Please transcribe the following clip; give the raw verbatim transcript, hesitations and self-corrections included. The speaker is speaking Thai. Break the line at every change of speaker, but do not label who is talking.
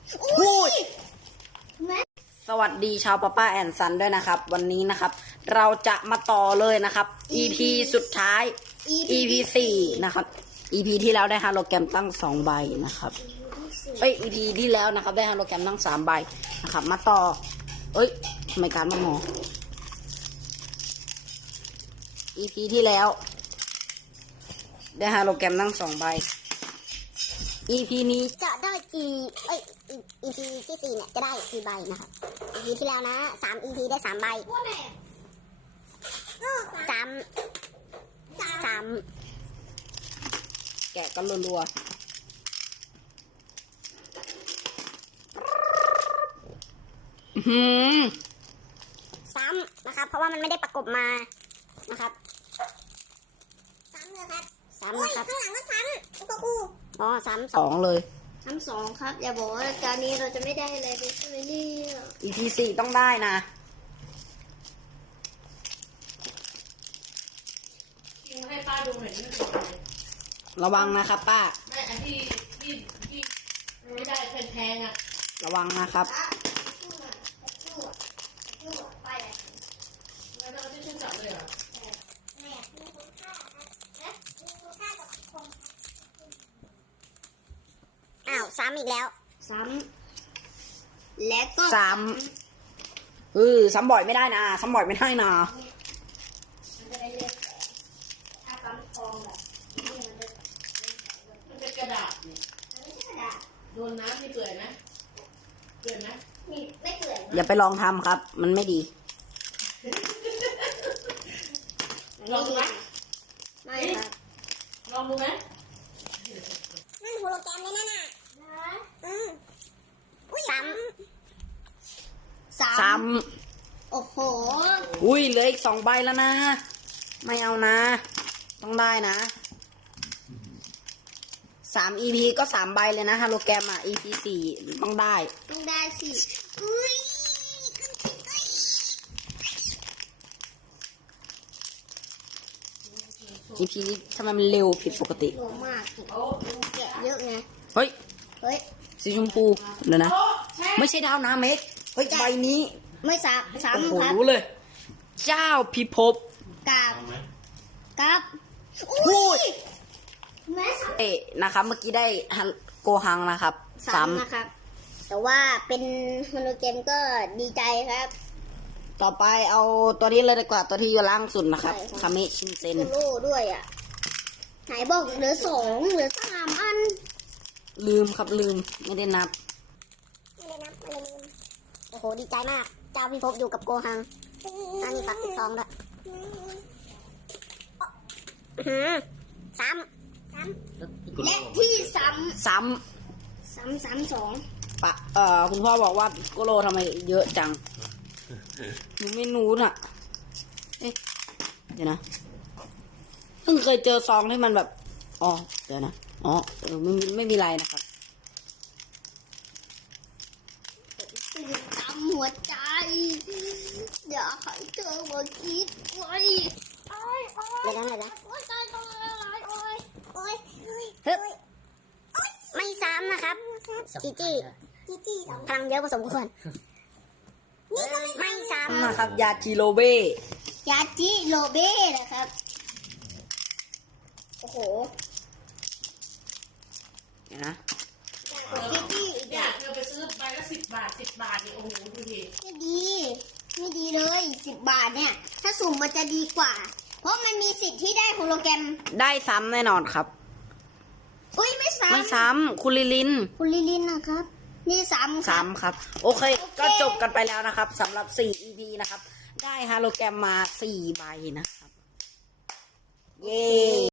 พูดสวัสดีชาวป้าป้าแอนซันด้วยนะครับ วันนี้นะครับ เราจะมาต่อเลยนะครับ อี พี สุดท้าย อี พี สี่นะครับ อี พี ที่แล้วได้ฮาโลแกรมตั้งสองใบนะครับเอ้ย อี พี ที่แล้วนะครับได้ฮาโลแกรมตั้งสามใบนะครับมาต่อเอ้ยทำไมการมาหมอ อี พี ที่แล้วได้ฮาโลแกรมตั้งสองใบ อี พี นี้
จะได้กี่เอ้ย อี พี ที่สี่เนี่ยจะได้กี่ใบนะครับ อี พี ที่แล้วนะสาม อี พี ได้สามใบสามสาม
แกะกันรัวๆหืม
ซ้ำนะครับ เพราะว่ามันไม่ได้ประกบมานะครับซ้ำเลยครับซ้ำนะครับข้างหลังก็ซ้ำก็คู่อ๋อซ้ำ
สองเลย
ซ้ำสองครับอย่าบอกว่าการนี้เราจะไม่ได้อะไรไปใช่ไหมเนี่ย
อี พี สี่ต้องได้นะ
ให้ป้าดูหน่อยนี่มันเป็นอะไร
ระวังนะครับป้า
ไม่อันที่ที่ที่ไม่ได้แพงๆอ่ะ
ระวังนะครับ
ไม่ต้องที่ชื่นจับเลยเหรอ
อ้าวซ้ำอีกแล้วซ้ำและก็
ซ้ำเออซ้ำบ่อยไม่ได้นะซ้ำบ่อยไม่ได้นะ
ถ้าซ้ำทองแบบนี่มันจะ
มันเป็นกระดาษนี่
มันไม่ใช่กระดาษ
โดนน้ำนี่เปื่อยไหมเปื่อยไหม
นี่ไม่เปื่อย
อย่าไปลองทำครับ มันไม่ดี
ลองดูไหม
ไม่ครับ
ลองดูไหม
นั่นโฮโลแกรมเลยนั่นน่ะอืมซ้ำ
ซ้
โอ้โห
ำอุ้ยเหลืออีกสองใบแล้วนะ ไม่เอานะ ต้องได้นะสาม อี พี ก็สามใบเลยนะฮาโลแกรมอ่ะ อี พี สี่ต้องได้
ต้องได้สิอุ้ย
อี พี ทำไมมันเร็วผิดปกติ
โหมาก
โอ้
แกะเยอะไง
เฮ้ย
เฮ้ย
สีชมพูเดี๋ยวนะ
โอ้แช่
ไม่ใช่ดาวนาเมกเฮ้ยใบนี้
ไม่ซ้ำ
โอ้
ซ้ำ
โห
ครับ
รู้เลย เจ้าพิภพ
กับกับ
พูด
แม่ซ้
เอะนะครับ เมื่อกี้ได้ฮันโกฮังนะครับ
ำซ้ำนะครับ แต่ว่าเป็นโฮโลแกรมก็ดีใจครับ
ต่อไปเอาตัวนี้เลยดีกว่าตัวที่อยู่ล่างสุดนะครับ
ใช่ครับ
คาเมะชินเซน
โซโล่ด้วยอ่ะไหนบอกเหลือสองเหลือสามอัน
ลืมครับลืมไม่ได้นับ
ไม่ได้นับไม่ได้ลืมโอ้โหดีใจมาก เจ้าพิภพอยู่กับโกหังอันนี้ฝากติดซองด้วยอื้อหือซ้ำซ้ำและที่ซ้ำ
ซ้
ซ้ำซ้ำสอง
ำปะเอ่อคุณพ่อบอกว่าโกโลทำไมเยอะจังหนูไม่รู้น่ะเอ๊ะเดี๋ยวนะเพิ่งเคยเจอซองที่มันแบบอ๋อเดี๋ยวนะอ๋อเออไม่มีไม่มีไรนะครับ
ตื่นตามหัวใจอยากให้เธอมาคิดไว้โอ้ยโอ้ยอะไรนะโอ้ยตายตายโอ้ยโอ้ยฮึบไม่ซ้ำนะครับจีจี้จีจี้พลังเยอะพอสมควรนี่ก็ไม่ซ้ำ
นะครับ ยาจิโรเบ
ยาจิโรเบ้นะครับโอ้โห
เดี๋ยวนะ
จีจี้อีก
เนี่ยเธอไปซื้อใบละสิบบาทสิบบาทนี่โอ้โหดูดิ
ไม่ดี ไม่ดีเลยสิบบาทเนี่ย ถ้าสุ่มมันจะดีกว่า เพราะมันมีสิทธิ์ที่ได้โฮโลแกรม
ได้ซ้ำแน่นอนครับ
อุ้ยไม่ซ้ำ
ไม่ซ้ำคุณลิลิน
คุณลิลินนะครับ นี่ซ้ำครับ
ซ้ำครับ โอเค ก็จบกันไปแล้วนะครับสำหรับสี่ อี พี นะครับ ได้ฮาโลแกรมมาสี่ใบนะครับ เย้